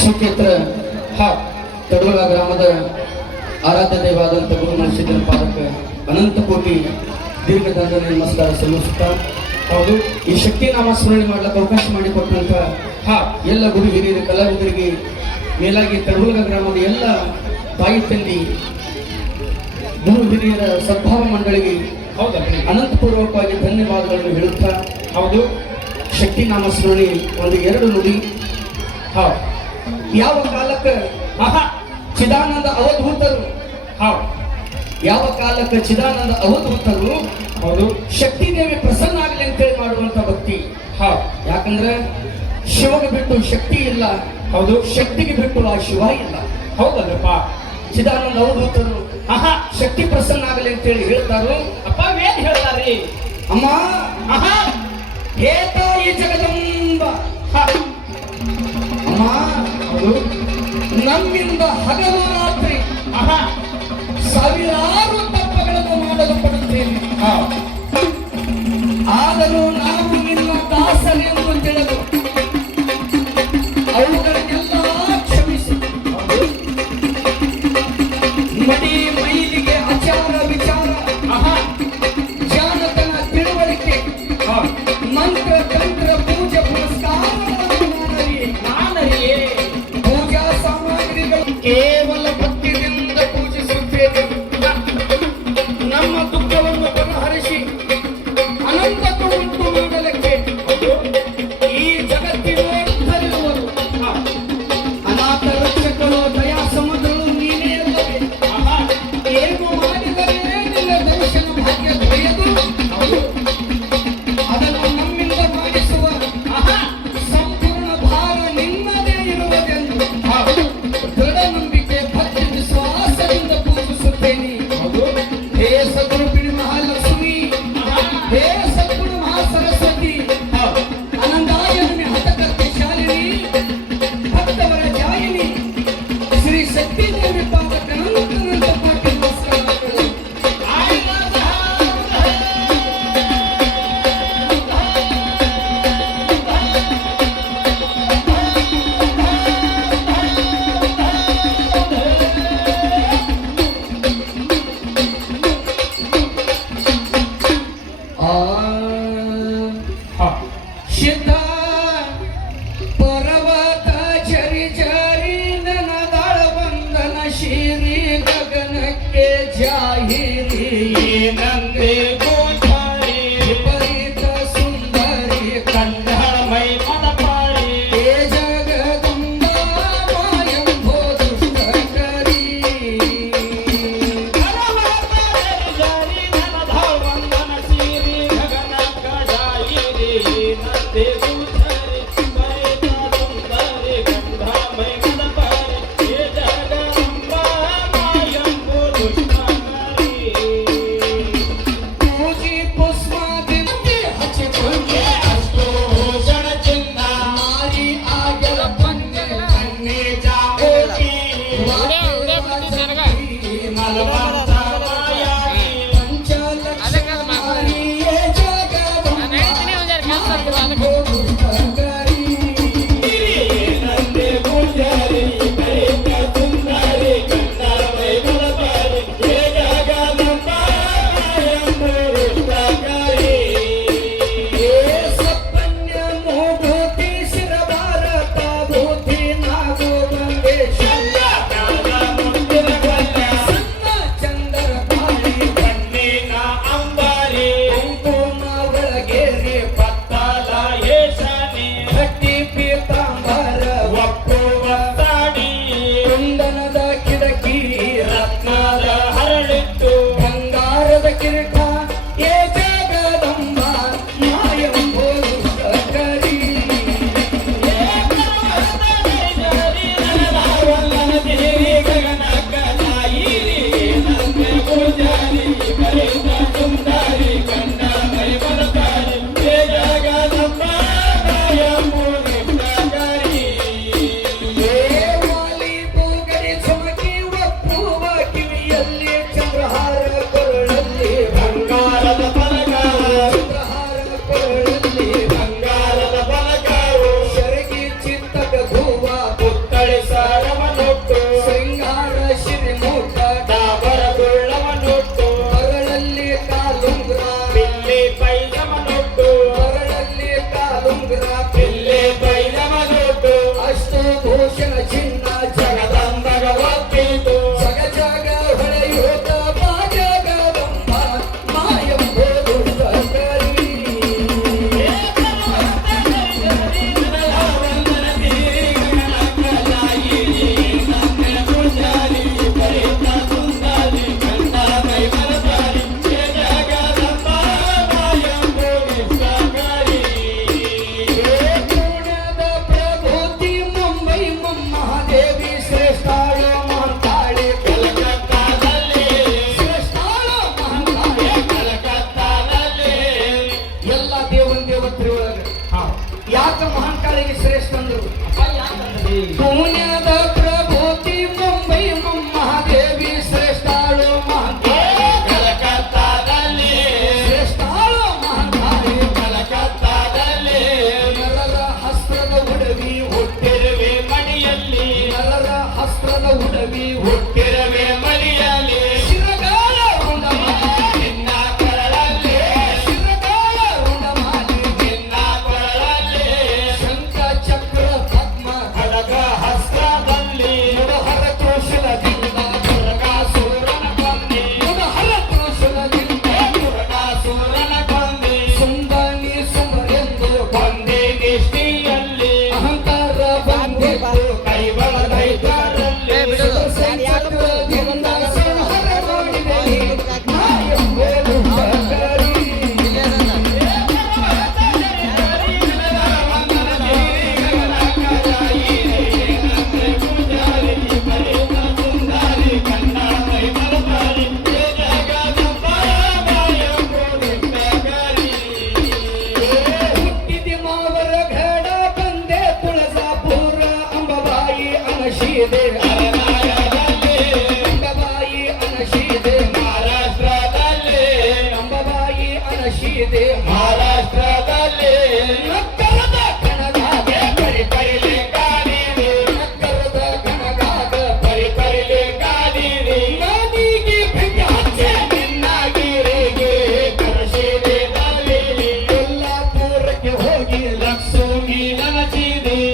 ಸುಕ್ಷೇತ್ರ ಹಾ ತಡವಳ ಗ್ರಾಮದ ಆರಾಧ್ಯ ದೈವಾದಂಥ ಗುರು ಮನಸಿದ್ದನ ಪಾದಕ ಅನಂತ ಕೋಟಿ ದೀರ್ಘದಂಡನೆ ನಮಸ್ಕಾರ ಸಲ್ಲಿಸುತ್ತಾ, ಹೌದು, ಈ ಶಕ್ತಿ ನಾಮ ಸ್ಮರಣೆ ಮಾಡಲಿಕ್ಕೆ ಅವಕಾಶ ಮಾಡಿಕೊಟ್ಟಂತ, ಹಾ, ಎಲ್ಲ ಗುರು ಹಿರಿಯರ, ಕಲಾವಿದರಿಗೆ, ಮೇಲಾಗಿ ತಡವಲ ಗ್ರಾಮದ ಎಲ್ಲ ತಾಯಿ ತಂದಿ ಗುರು ಹಿರಿಯರ ಸದ್ಭಾವ ಮಂಡಳಿಗೆ ಅನಂತಪೂರ್ವಕವಾಗಿ ಧನ್ಯವಾದಗಳನ್ನು ಹೇಳುತ್ತಾ ಹೌದು. ಶಕ್ತಿ ನಾಮ ಸ್ಮರಣೆ ಒಂದು ಎರಡು ನುಡಿ. ಹಾ ಯಾವ ಕಾಲಕ್ಕೆ ಮಹಾ ಚಿದಾನಂದ ಅವಧೂತರು? ಹಾ ಯಾವ ಕಾಲಕ್ಕೆ ಚಿದಾನಂದ ಅವಧೂತರು? ಹೌದು. ಶಕ್ತಿ ದೇವಿ ಪ್ರಸನ್ನ ಆಗಲಿ ಅಂತೇಳಿ ಮಾಡುವಂತ ಭಕ್ತಿ. ಹಾ ಯಾಕಂದ್ರೆ ಶಿವಗೆ ಬಿಟ್ಟು ಶಕ್ತಿ ಇಲ್ಲ. ಹೌದು. ಶಕ್ತಿಗೆ ಬಿಟ್ಟು ಆ ಶಿವ ಇಲ್ಲ. ಹೌದಲ್ಲಪ್ಪ. ಚಿದಾನಂದ ಅವಧೂತರು ಆಹಾ ಶಕ್ತಿ ಪ್ರಸನ್ನ ಆಗಲಿ ಅಂತ ಹೇಳಿ ಹೇಳ್ತಾರು ಅಪ್ಪ ಏನ್ ಹೇಳ್ತಾರಿ ಅಮ್ಮ! ಆಹಾ! ಏತ ಈ ಜಗದಂಬ. ಹಾ. ಅಮ್ಮ! ನಮ್ಮಿಂದ ಹಗಲು ರಾತ್ರಿ. ಆಹಾ! ಸಾವಿರಾರು ತಪ್ಪಗಳನ್ನು ಮಾಡಲು ಪಡುತ್ತೇನೆ. ಹಾ. ಆದರೂ ನಾವು ನಿನ್ನ ದಾಸನೆಂದು ತಿಳಿದು Latino.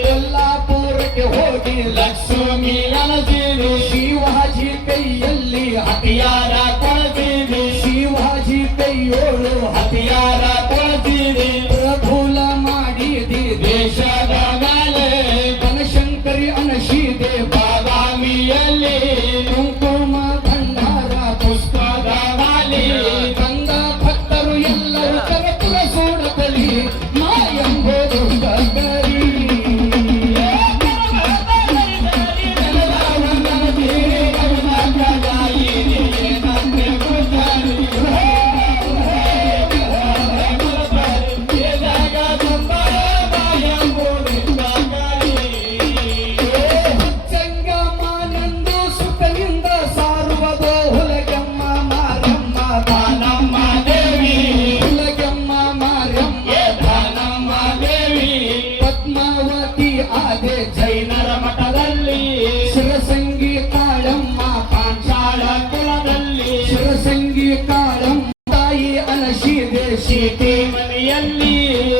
ಶೇತಿ ಮನೆಯಲ್ಲಿ.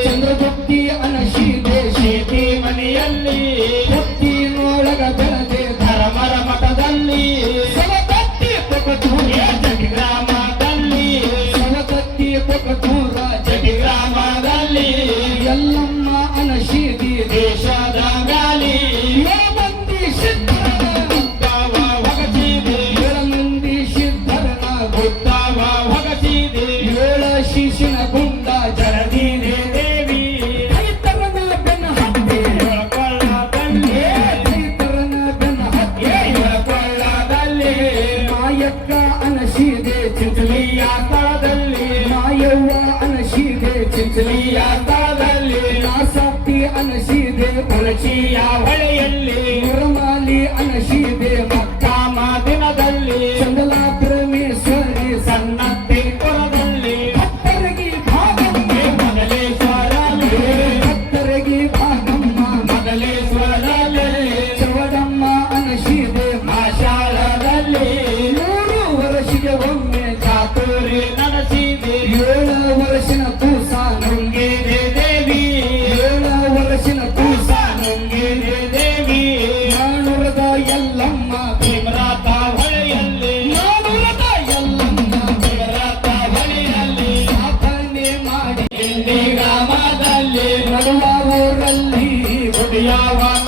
ಚಂದ್ರಗುತ್ತಿ ಅನಶೀದೆ ಶೇತಿ ಮನೆಯಲ್ಲಿ. ಗುತ್ತಿ ನೋಡಗ ಬೆಳೆದೆ ಧರ್ಮರ ಮಠದಲ್ಲಿ. ಸವಕತ್ತಿ ಪೊಕಟೂರ ಜಗಗ್ರಾಮದಲ್ಲಿ ಸವಕತ್ತಿ ಪೊಕಟೂರ ಅನಸಿದೆ ತುಳಸಿಯ ಹೊಳೆಯಲ್ಲಿ. ಮುರಮಾಲಿ ಅನಸಿದೆ ಮಕ್ಕ ದಿನದಲ್ಲಿ ಚಂದಲ ಪ್ರಮೇಶ್ವರಿ ಸನ್ನದ್ದೆ ಕೊರದಲ್ಲಿ. ಭಕ್ತರಗಿ ಭಾಗಮ್ಮ ಮೊದಲೇಶ್ವರಲ್ಲೇ ಭಕ್ತರಗಿ ಭಾಗಮ್ಮ ಮೊದಲೇಶ್ವರಲ್ಲೇ ಚವಡಮ್ಮ Come on.